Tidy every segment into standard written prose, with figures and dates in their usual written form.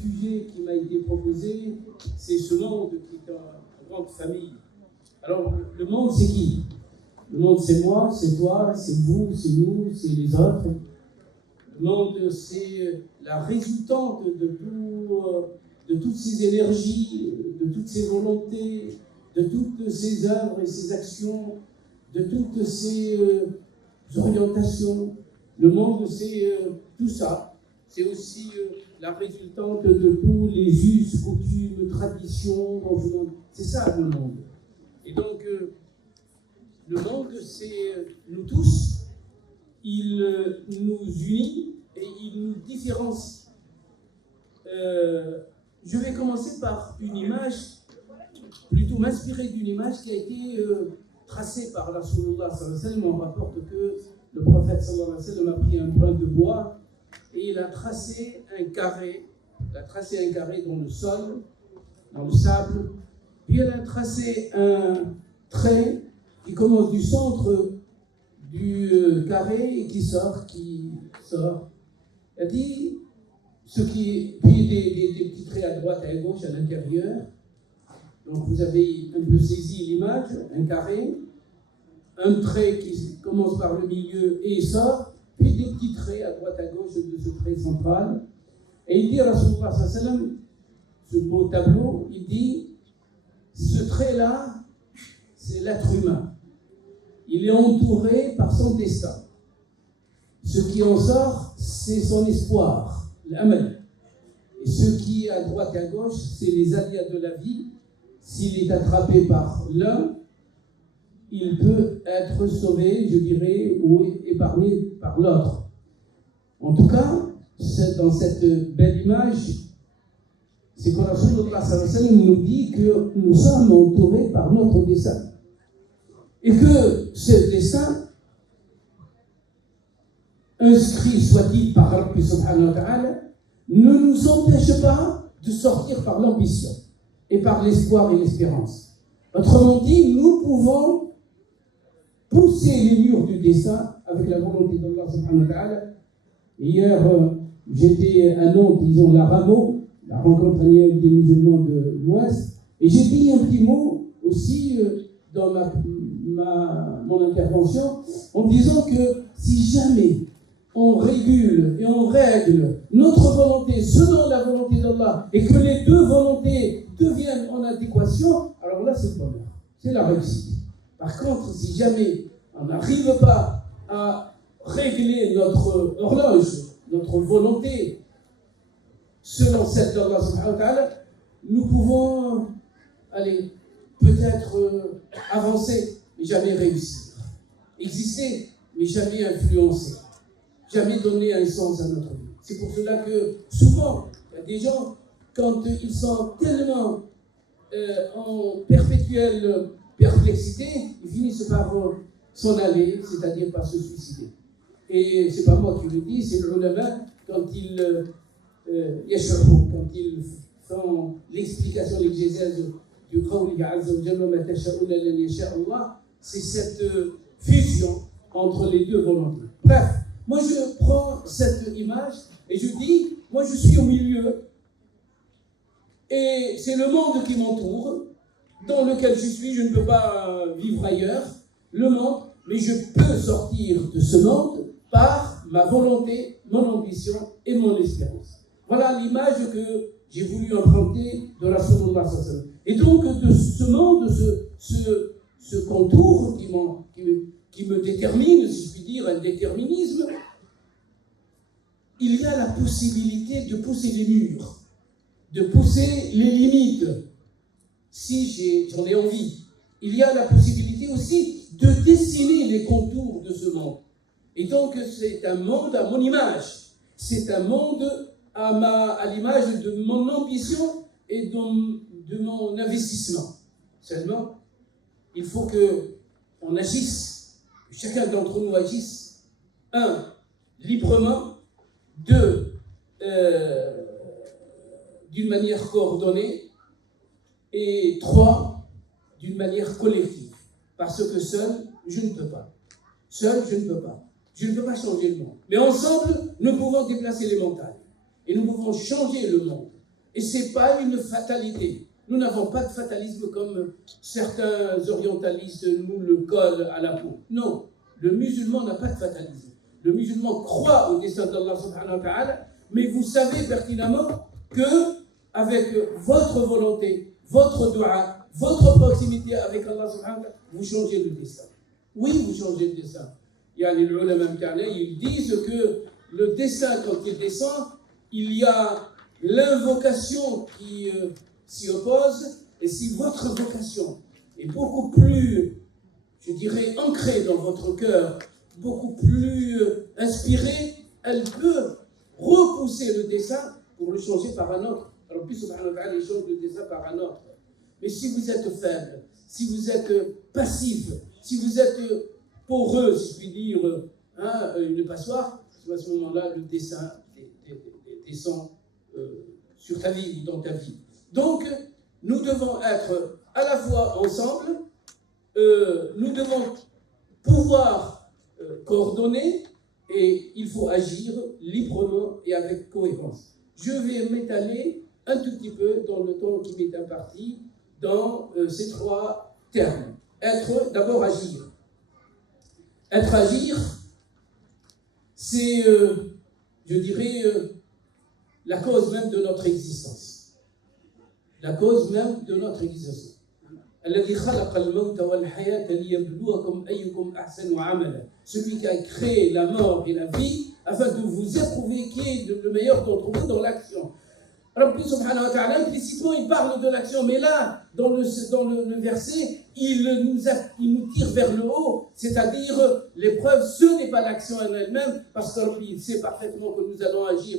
sujet qui m'a été proposé, c'est ce monde qui est en grande famille. Alors, le monde, c'est qui? Le monde, c'est moi, c'est toi, c'est vous, c'est nous, c'est les autres. Le monde, c'est la résultante de toutes ces énergies, de toutes ces volontés, de toutes ces œuvres et ces actions, de toutes ces orientations. Le monde, c'est tout ça. C'est aussi la résultante de tous les us, coutumes, traditions dans ce monde. C'est ça, le monde. Et donc, le monde, c'est nous tous. Il nous unit et il nous différencie. Je vais commencer par une image, plutôt m'inspirer d'une image qui a été tracée par Rasulullah sallallahu alayhi wa sallam. On rapporte que le prophète sallallahu alayhi wa sallam a pris un brin de bois et il a tracé un carré. Il a tracé un carré dans le sol, dans le sable. Puis il a tracé un trait qui commence du centre du carré et qui sort. Il a dit puis des petits traits à droite et à gauche à l'intérieur. Donc vous avez un peu saisi l'image, un carré, un trait qui commence par le milieu et sort, puis des petits traits à droite à gauche de ce trait central. Et il dit à Rasulullah sallallahu alayhi wa sallam, ce beau tableau, il dit, ce trait-là, c'est l'être humain. Il est entouré par son destin. Ce qui en sort, c'est son espoir, l'amal. Et ce qui est à droite et à gauche, c'est les aléas de la vie. S'il est attrapé par l'un, il peut être sauvé, je dirais, ou épargné par l'autre. En tout cas, dans cette belle image, c'est que Rasulullah sallallahu alayhi wa sallam nous dit que nous sommes entourés par notre destin. Et que ce destin, inscrit soit-il par Allah subhanahu wa ta'ala, ne nous empêche pas de sortir par l'ambition et par l'espoir et l'espérance. Autrement dit, nous pouvons pousser les murs du destin avec la volonté d'Allah subhanahu wa ta'ala. Hier, j'étais à Nantes, disons, la Rameau, la rencontre annuelle des musulmans de l'Ouest, et j'ai dit un petit mot aussi dans mon intervention, en disant que si jamais on régule et on règle notre volonté selon la volonté d'Allah et que les deux volontés deviennent en adéquation, alors là c'est le bonheur, c'est la réussite. Par contre, si jamais on n'arrive pas à régler notre horloge, notre volonté selon celle d'Allah subhanahu wa ta'ala, nous pouvons aller peut-être avancer mais jamais réussir, exister mais jamais influencer, jamais donner un sens à notre vie. C'est pour cela que souvent, il y a des gens, quand ils sont tellement en perpétuelle perplexité, ils finissent par s'en aller, c'est-à-dire par se suicider. Et c'est pas moi qui le dis, c'est le ulama quand ils font l'explication, l'exégèse du qawli azza wa jalla ma tasha'una lan yasha Allah, c'est cette fusion entre les deux volontés. Bref, moi je prends cette image et je dis, moi je suis au milieu et c'est le monde qui m'entoure, dans lequel je suis, je ne peux pas vivre ailleurs, le monde, mais je peux sortir de ce monde par ma volonté, mon ambition et mon espérance. Voilà l'image que j'ai voulu emprunter de Rasulullah sallallahu alayhi wa sallam. Et donc de ce monde, ce contour qui me détermine, si je puis dire, un déterminisme, il y a la possibilité de pousser les murs, de pousser les limites, si j'en ai envie. Il y a la possibilité aussi de dessiner les contours de ce monde. Et donc c'est un monde à mon image, c'est un monde à l'image de mon ambition et de mon investissement. Seulement, il faut qu'on agisse, que chacun d'entre nous agisse, 1, librement, 2, d'une manière coordonnée, et 3, d'une manière collective. Parce que seul, je ne peux pas. Seul, je ne peux pas. Je ne peux pas changer le monde. Mais ensemble, nous pouvons déplacer les montagnes. Et nous pouvons changer le monde. Et ce n'est pas une fatalité. Nous n'avons pas de fatalisme comme certains orientalistes nous le collent à la peau. Non, le musulman n'a pas de fatalisme. Le musulman croit au destin d'Allah subhanahu wa ta'ala, mais vous savez pertinemment que avec votre volonté, votre dua, votre proximité avec Allah subhanahu wa ta'ala, vous changez le destin. Oui, vous changez le destin. Il y a les ulama ils disent que le destin, quand il descend, il y a l'invocation qui s'y oppose, et si votre vocation est beaucoup plus, je dirais, ancrée dans votre cœur, beaucoup plus inspirée, elle peut repousser le dessin pour le changer par un autre. Rabbi subhanahu wa ta'ala change le dessin par un autre. Mais si vous êtes faible, si vous êtes passif, si vous êtes poreux, si je puis dire, une passoire, à ce moment-là, le dessin descend sur ta vie ou dans ta vie. Donc, nous devons être à la fois ensemble, nous devons pouvoir coordonner, et il faut agir librement et avec cohérence. Je vais m'étaler un tout petit peu dans le temps qui m'est imparti dans ces trois termes. Être, d'abord agir. Être, agir, c'est, je dirais, la cause même de notre existence. La cause même de notre existence. Celui qui a créé la mort et la vie afin de vous éprouver qui est le meilleur d'entre vous dans l'action. Rabbi subhanahu wa ta'ala, implicitement, il parle de l'action, mais là, dans le verset, il nous tire vers le haut, c'est-à-dire l'épreuve, ce n'est pas l'action en elle-même, parce que Rabbi sait parfaitement que nous allons agir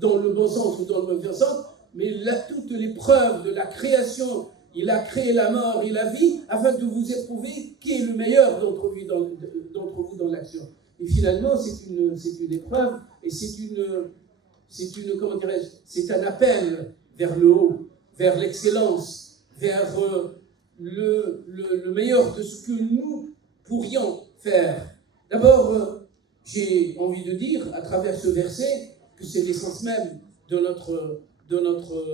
dans le bon sens ou dans le mauvais sens, mais là, toutes les preuves de la création, il a créé la mort et la vie afin de vous éprouver qui est le meilleur d'entre vous dans l'action. Et finalement, c'est une épreuve et comment dirais-je, c'est un appel vers le haut, vers l'excellence, vers le meilleur de ce que nous pourrions faire. D'abord, j'ai envie de dire, à travers ce verset, que c'est l'essence même de notre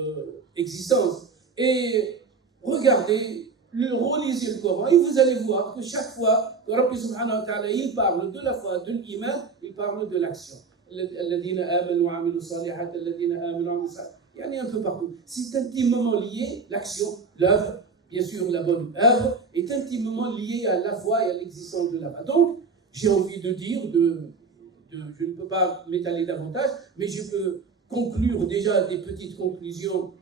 existence. Et regardez, relisez le Coran et vous allez voir que chaque fois que Rabbi subhanahu wa ta'ala, il parle de la foi, de l'iman, il parle de l'action. الذين آمنوا وعملوا الصالحات الذين آمنوا وعملوا الصالحات يعني un peu partout. C'est intimement lié, l'action, l'œuvre, bien sûr la bonne œuvre, est intimement liée à la foi et à l'existence de la foi. Donc, j'ai envie de dire, je ne peux pas m'étaler davantage, mais je peux conclure déjà des petites conclusions,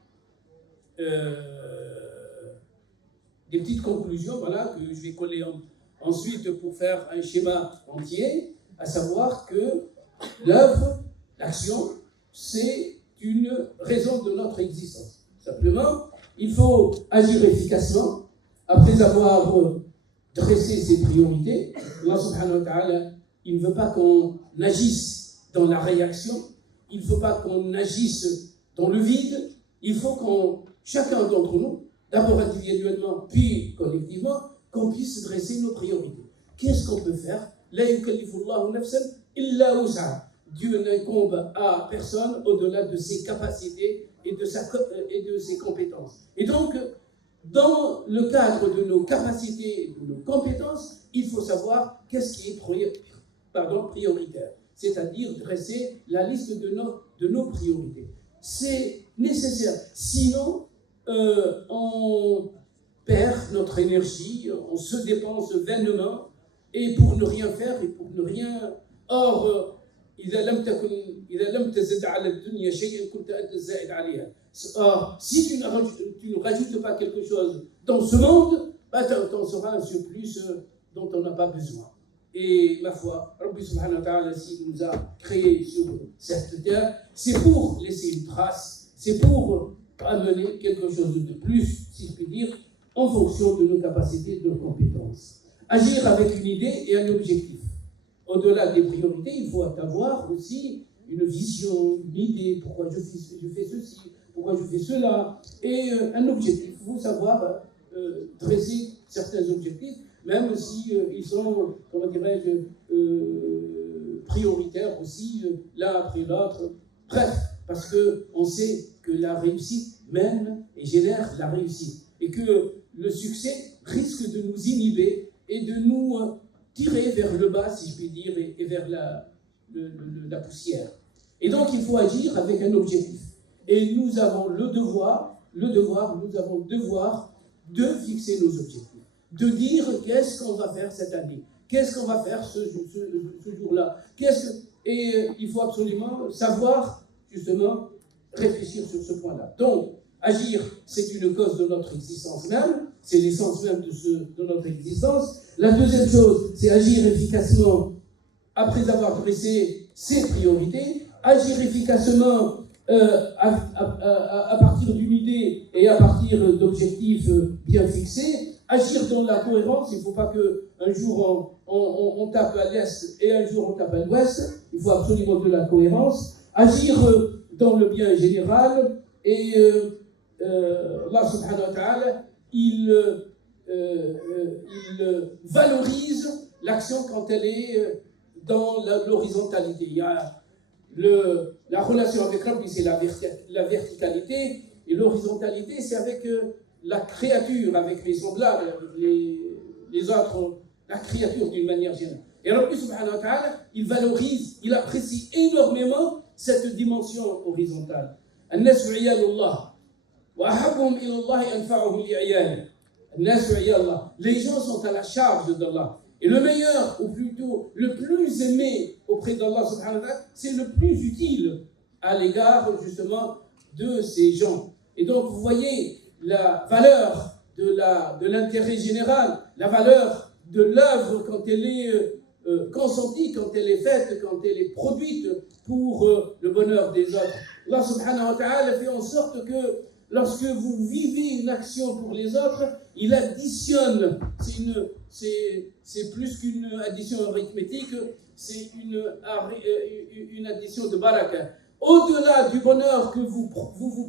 voilà, que je vais coller ensuite pour faire un schéma entier, à savoir que l'œuvre, l'action, c'est une raison de notre existence. Simplement, il faut agir efficacement après avoir dressé ses priorités. Allah subhanahu wa ta'ala, il ne veut pas qu'on agisse dans la réaction, il ne veut pas qu'on agisse dans le vide, il faut chacun d'entre nous, d'abord individuellement, puis collectivement, qu'on puisse dresser nos priorités. Qu'est-ce qu'on peut faire? La yukallifullahu nafsan illa wus'aha. Dieu n'incombe à personne au-delà de ses capacités et de ses compétences. Et donc, dans le cadre de nos capacités et de nos compétences, il faut savoir qu'est-ce qui est prioritaire. C'est-à-dire dresser la liste de nos priorités. C'est nécessaire. Sinon, on perd notre énergie, on se dépense vainement, et pour ne rien faire, et pour ne rien... Or, si tu ne rajoutes pas quelque chose dans ce monde, tu en seras un surplus dont on n'a pas besoin. Et ma foi, Rabbi subhanahu wa ta'ala, s'il nous a créés sur cette terre, c'est pour laisser une trace, c'est pour amener quelque chose de plus, si je puis dire, en fonction de nos capacités, de nos compétences. Agir avec une idée et un objectif. Au-delà des priorités, il faut avoir aussi une vision, une idée, pourquoi je fais ceci, pourquoi je fais cela, et un objectif. Il faut savoir dresser certains objectifs, même si ils sont, comment dirais-je, prioritaires aussi, l'un après l'autre. Bref, parce qu'on sait que la réussite mène et génère la réussite, et que le succès risque de nous inhiber et de nous tirer vers le bas, si je puis dire, et vers la poussière. Et donc, il faut agir avec un objectif. Et nous avons le devoir de fixer nos objectifs, de dire qu'est-ce qu'on va faire cette année, qu'est-ce qu'on va faire ce jour-là, et il faut absolument savoir, justement, réfléchir sur ce point-là. Donc, agir, c'est une cause de notre existence même, c'est l'essence même de notre existence. La deuxième chose, c'est agir efficacement après avoir dressé ses priorités, agir efficacement à partir d'une idée et à partir d'objectifs bien fixés, agir dans la cohérence. Il ne faut pas qu'un jour on tape à l'est et un jour on tape à l'ouest, il faut absolument de la cohérence, agir dans le bien général, et Allah subhanahu wa ta'ala, il valorise l'action quand elle est dans l'horizontalité. Il y a la relation avec Rabbi, c'est la verticalité, et l'horizontalité, c'est avec la créature, avec les semblables, avec les autres, la créature d'une manière générale. Et Rabbi subhanahu wa ta'ala, il valorise, il apprécie énormément cette dimension horizontale. الناس عيال الله وأحبهم إلى الله أنفعهم لعياله. الناس عيال الله. Les gens sont à la charge d'Allah. Et le meilleur, ou plutôt le plus aimé auprès d'Allah subhanahu wa ta'ala, c'est le plus utile à l'égard justement de ces gens. Et donc vous voyez la valeur de l'intérêt général, la valeur de l'œuvre quand elle est consentie, quand elle est faite, quand elle est produite pour le bonheur des autres. Allah subhanahu wa ta'ala fait en sorte que lorsque vous vivez une action pour les autres, il additionne. C'est plus qu'une addition arithmétique, c'est une addition de baraka. Au-delà du bonheur que vous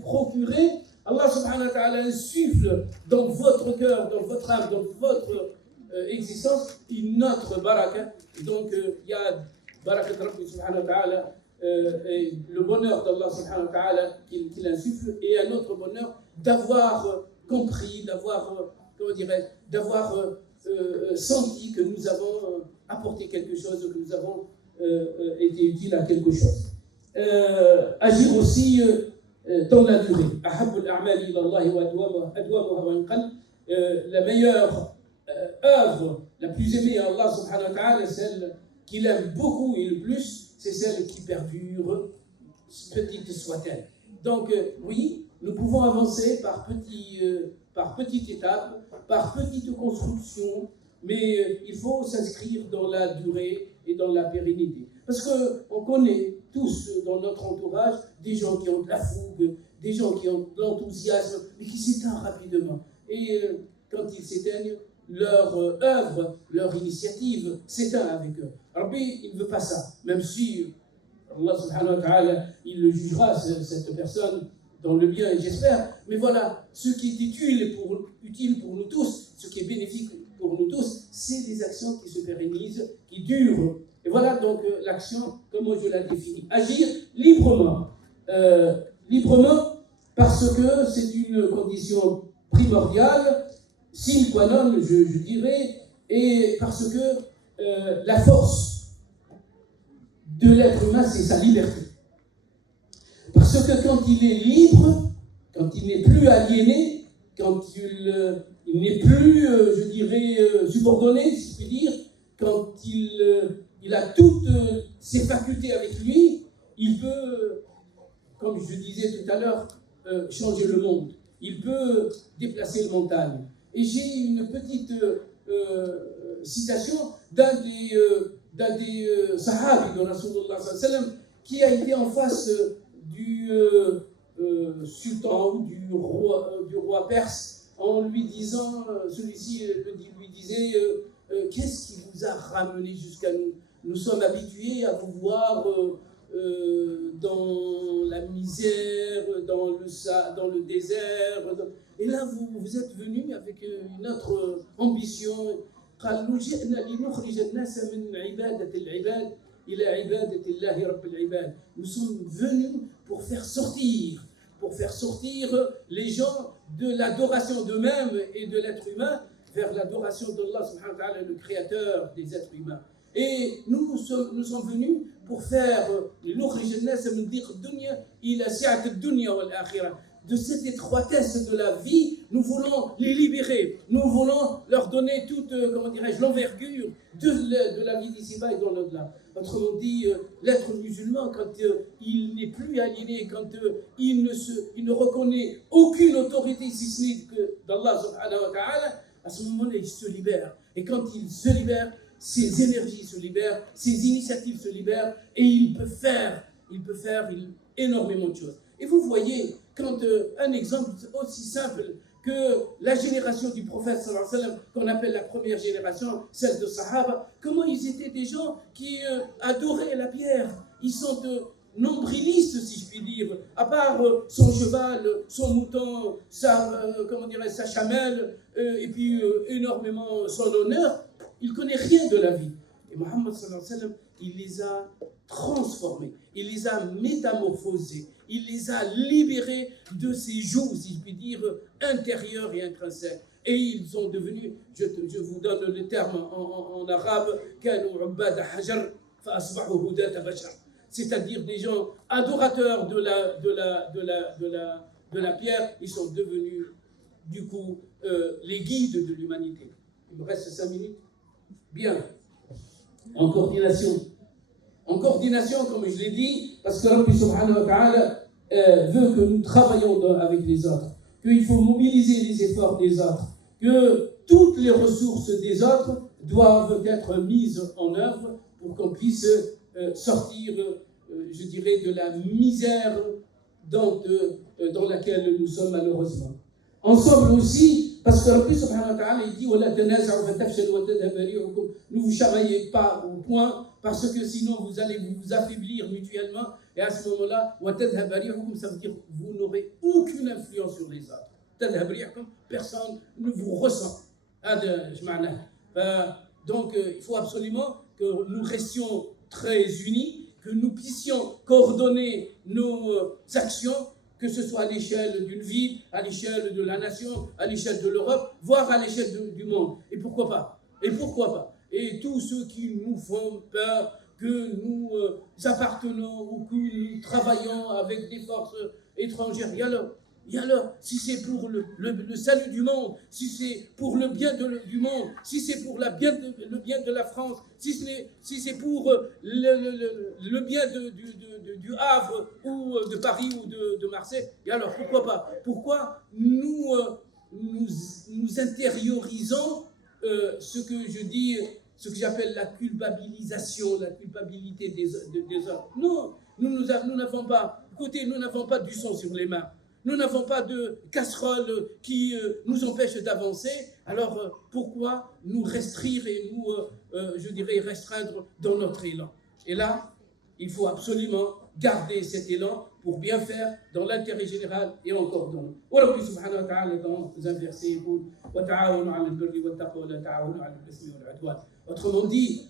procurez, Allah subhanahu wa ta'ala insuffle dans votre cœur, dans votre âme, dans votre existence, une autre baraka. Donc, il y a barakat Rabbi subhanahu wa ta'ala, et le bonheur d'Allah subhanahu wa ta'ala qu'il insuffle, et un autre bonheur d'avoir compris, d'avoir senti que nous avons apporté quelque chose, que nous avons été utile à quelque chose. Agir aussi dans la durée. La meilleure œuvre, la plus aimée à Allah subhanahu wa ta'ala, celle qu'il aime beaucoup et le plus, c'est celle qui perdure, petite soit-elle. Donc oui, nous pouvons avancer par petites étapes, par petites constructions, mais il faut s'inscrire dans la durée et dans la pérennité. Parce qu'on connaît tous dans notre entourage des gens qui ont de la fougue, des gens qui ont de l'enthousiasme, mais qui s'éteignent rapidement. Et quand ils s'éteignent, leur œuvre, leur initiative s'éteint avec eux. Rabbi, il ne veut pas ça, même si Allah subhanahu wa ta'ala, il le jugera, cette personne, dans le bien, j'espère. Mais voilà, ce qui est utile pour nous tous, ce qui est bénéfique pour nous tous, c'est les actions qui se pérennisent, qui durent. Et voilà donc l'action, comment je la définis. Agir librement. Librement, parce que c'est une condition primordiale, sine qua non, je dirais, et parce que la force de l'être humain, c'est sa liberté. Parce que quand il est libre, quand il n'est plus aliéné, quand il n'est plus, je dirais, subordonné, si je puis dire, quand il a toutes ses facultés avec lui, il peut, comme je disais tout à l'heure, changer le monde. Il peut déplacer le mental. Et j'ai une petite citation d'un des sahabis de Rasulullah sallallahu alayhi wa sallam qui a été en face du sultan ou du roi perse en lui disant, celui-ci lui disait qu'est-ce qui vous a ramené jusqu'à nous? Nous sommes habitués à vous voir dans la misère, dans le désert, et là vous êtes venu avec une autre ambition. قال جئنا لنخرج الناس من عبادة العباد ila ibadatillahi rabbil ibad. Nous sommes venus pour faire sortir les gens de l'adoration d'eux-mêmes et de l'être humain vers l'adoration d'Allah subhanahu wa ta'ala, le créateur des êtres humains. Et nous sommes venus pour faire de cette étroitesse de la vie, nous voulons les libérer, nous voulons leur donner toute, l'envergure de la vie d'ici-bas et dans l'au-delà. Autrement dit, l'être musulman, quand il n'est plus aliéné, quand il ne reconnaît aucune autorité si ce n'est que d'Allah subhanahu wa ta'ala, à ce moment-là, il se libère. Et quand il se libère, ses énergies se libèrent, ses initiatives se libèrent, et il peut faire énormément de choses. Et vous voyez, quand un exemple aussi simple que la génération du prophète sallallahu alayhi wa sallam, qu'on appelle la première génération, celle de Sahaba, comment ils étaient des gens qui adoraient la pierre. Ils sont nombrilistes, si je puis dire, à part son cheval, son mouton, sa chamelle, et puis énormément son honneur, il ne connaît rien de la vie. Et Mohammed sallallahu alayhi wa sallam, il les a transformés, il les a métamorphosés, il les a libérés de ces jougs, si je puis dire, intérieurs et intrinsèques. Et ils sont devenus, je vous donne le terme en arabe, c'est-à-dire des gens adorateurs de la pierre, ils sont devenus du coup les guides de l'humanité. Il me reste 5 minutes. Bien, en coordination, comme je l'ai dit, parce que Rabbi subhanahu wa ta'ala veut que nous travaillions avec les autres, qu'il faut mobiliser les efforts des autres, que toutes les ressources des autres doivent être mises en œuvre pour qu'on puisse sortir, je dirais, de la misère dans laquelle nous sommes malheureusement. Ensemble aussi, parce que Rabbi subhanahu wa ta'ala il dit ne vous chamaillez pas au point, parce que sinon vous allez vous affaiblir mutuellement, et à ce moment-là, ça veut dire vous n'aurez aucune influence sur les autres. Personne ne vous ressent. Donc il faut absolument que nous restions très unis, que nous puissions coordonner nos actions, que ce soit à l'échelle d'une ville, à l'échelle de la nation, à l'échelle de l'Europe, voire à l'échelle du monde. Et pourquoi pas? Et tous ceux qui nous font peur, que nous appartenons ou que nous travaillons avec des forces étrangères, et alors, si c'est pour le salut du monde, si c'est pour le bien du monde, si c'est pour le bien de la France, si c'est pour le bien du Havre ou de Paris ou de Marseille, et alors pourquoi pas? Pourquoi nous intériorisons ce que j'appelle la culpabilisation, la culpabilité des autres? Non, nous n'avons pas, écoutez, nous n'avons pas du sang sur les mains. Nous n'avons pas de casserole qui nous empêche d'avancer. Alors, pourquoi nous restreindre et nous, restreindre dans notre élan? Et là, il faut absolument garder cet élan pour bien faire dans l'intérêt général et encore dans. Rabbi subhanahu wa ta'ala dans un verset autrement dit,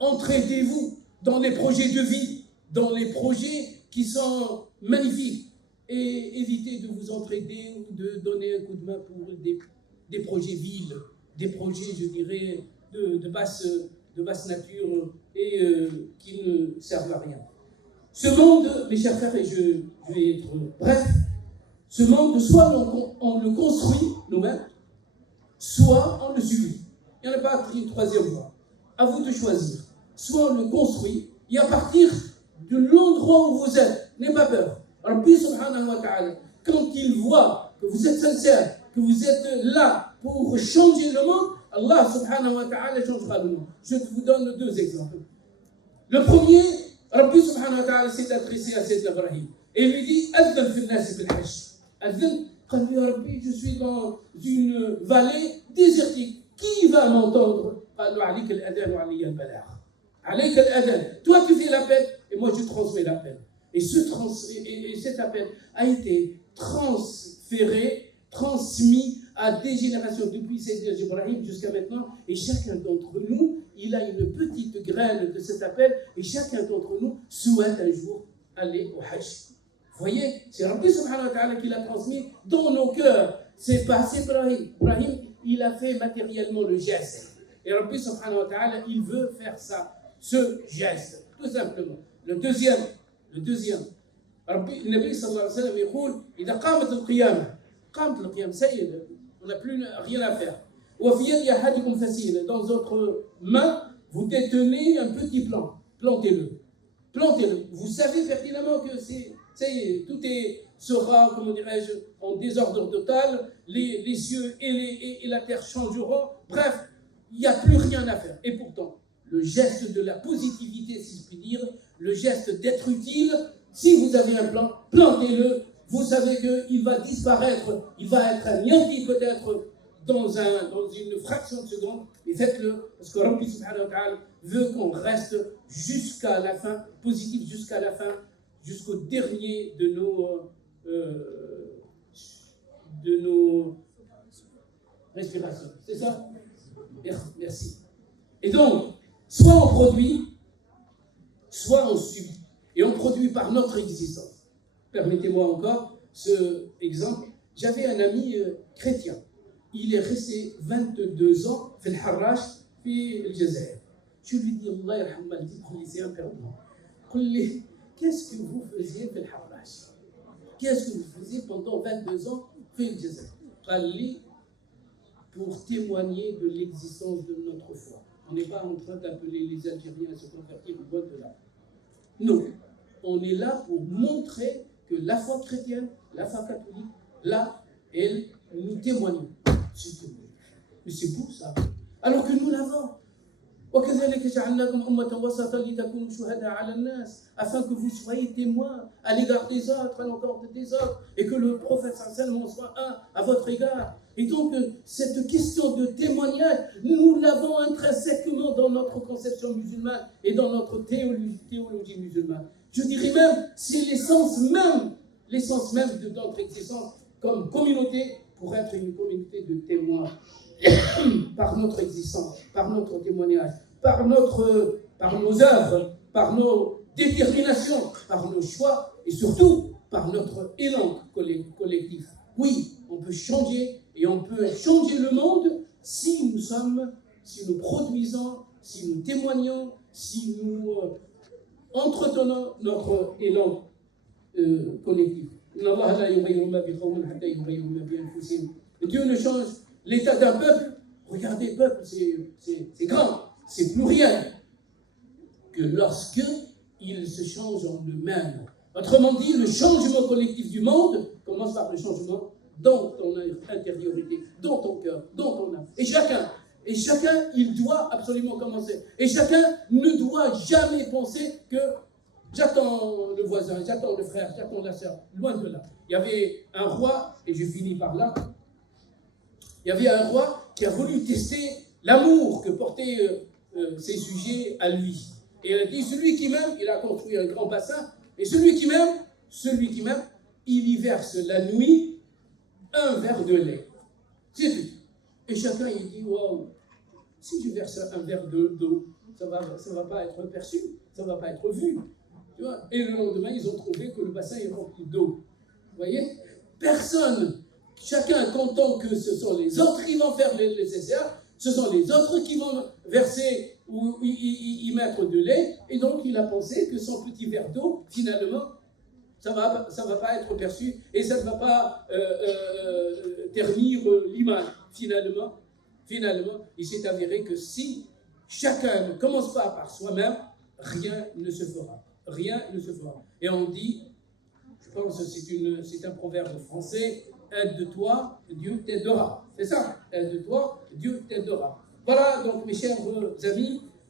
entraidez-vous dans les projets de vie, dans les projets qui sont magnifiques. Et évitez de vous entraider ou de donner un coup de main pour des projets vils, des projets, je dirais, de basse nature et qui ne servent à rien. Ce monde, mes chers frères, et je vais être bref, ce monde, soit on le construit nous-mêmes, soit on le subit. Il n'y en a pas une troisième voie. À vous de choisir. Soit on le construit, et à partir de l'endroit où vous êtes, n'ayez pas peur. Rabbi subhanahu wa ta'ala, quand il voit que vous êtes sincère, que vous êtes là pour changer le monde, Allah subhanahu wa ta'ala changera le monde. Je vous donne 2 exemples. Le premier, Rabbi subhanahu wa ta'ala s'est adressé à Sayyidina Ibrahim et il lui dit Adhan fil nas bil hajj. Adhan, quand il dit Rabbi, je suis dans une vallée désertique. Qui va m'entendre? Alayk al-adhan wa alayya al-balagh. Alayk al-adhan. Toi tu fais l'appel et moi je transmets l'appel. Et cet appel a été transmis à des générations, depuis Sayyidina Ibrahim jusqu'à maintenant, et chacun d'entre nous, il a une petite graine de cet appel, et chacun d'entre nous souhaite un jour aller au Hajj. Vous voyez, c'est Rabbi subhanahu wa ta'ala qui l'a transmis dans nos cœurs. C'est pas Ibrahim. Ibrahim, il a fait matériellement le geste. Et Rabbi subhanahu wa ta'ala, il veut faire ça, ce geste, tout simplement. Le deuxième, ربي النبي صلى الله عليه وسلم يقول إذا قامت القيامة سيد on n'a plus rien à faire وفي يد أحدكم فسيلة dans votre main vous détenez un petit plant, plantez-le, vous savez pertinemment que tout sera, comment dirais-je, en désordre total, les cieux et la terre changeront, bref, il n'y a plus rien à faire. Et pourtant, le geste de la positivité, si je puis dire, le geste d'être utile, si vous avez un plan, plantez-le, vous savez qu'il va disparaître, il va être anéanti peut-être dans une fraction de seconde, mais faites-le, parce que Rabbi subhanahu wa ta'ala veut qu'on reste jusqu'à la fin, positif jusqu'à la fin, jusqu'au dernier de nos respirations. C'est ça? Merci. Et donc, soit on produit, soit on subit. Et on produit par notre existence. Permettez-moi encore ce exemple. J'avais un ami chrétien. Il est resté 22 ans في الحراش في الجزائر. Je lui dis, Allah yarham Maldi, c'est un perdant. Qu'est-ce que vous faisiez في الحراش? Qu'est-ce que vous faisiez pendant 22 ans في الجزائر? قال لي, pour témoigner de l'existence de notre foi. On n'est pas en train d'appeler les Algériens à se convertir au bon de là. Non. On est là pour montrer que la foi chrétienne, la foi catholique, là, elle nous témoigne. Mais c'est beau ça. Alors que nous l'avons. Afin que vous soyez témoins à l'égard des autres, à l'égard des autres, et que le prophète sallallahu soit un à votre égard. Et donc, cette question de témoignage, nous l'avons intrinsèquement dans notre conception musulmane et dans notre théologie musulmane. Je dirais même, c'est l'essence même de notre existence comme communauté, pour être une communauté de témoins par notre existence, par notre témoignage, par nos œuvres, par nos déterminations, par nos choix et surtout par notre élan collectif. Oui, on peut changer et on peut changer le monde si nous produisons, si nous témoignons, si nous entretenons notre élan collectif. Dieu ne change l'état d'un peuple. Regardez, peuple, c'est grand, c'est pluriel, que lorsque il se change en eux-mêmes. Autrement dit, le changement collectif du monde commence par le changement dans ton intériorité, dans ton cœur, dans ton âme. Et chacun, il doit absolument commencer. Et chacun ne doit jamais penser que j'attends le voisin, j'attends le frère, j'attends la sœur. Loin de là. Il y avait un roi, et je finis par là, il y avait un roi qui a voulu tester l'amour que portaient ses sujets à lui. Et il a dit, celui qui m'aime, il a construit un grand bassin, et celui qui m'aime, il y verse la nuit un verre de lait. C'est tout. Et chacun, il dit, waouh, si je verse un verre d'eau, ça va pas être perçu, ça va pas être vu. Tu vois? Et le lendemain, ils ont trouvé que le bassin est rempli d'eau. Vous voyez? Personne. Chacun content que ce sont les autres qui vont faire les nécessaires, ce sont les autres qui vont verser ou y mettre de lait, et donc il a pensé que son petit verre d'eau, finalement, ça va pas être perçu, et ça ne va pas ternir l'image. Finalement, il s'est avéré que si chacun ne commence pas par soi-même, rien ne se fera. Rien ne se fera. Et on dit, je pense que c'est un proverbe français, aide-toi, Dieu t'aidera. C'est ça, aide-toi, Dieu t'aidera. Voilà, donc mes chers amis,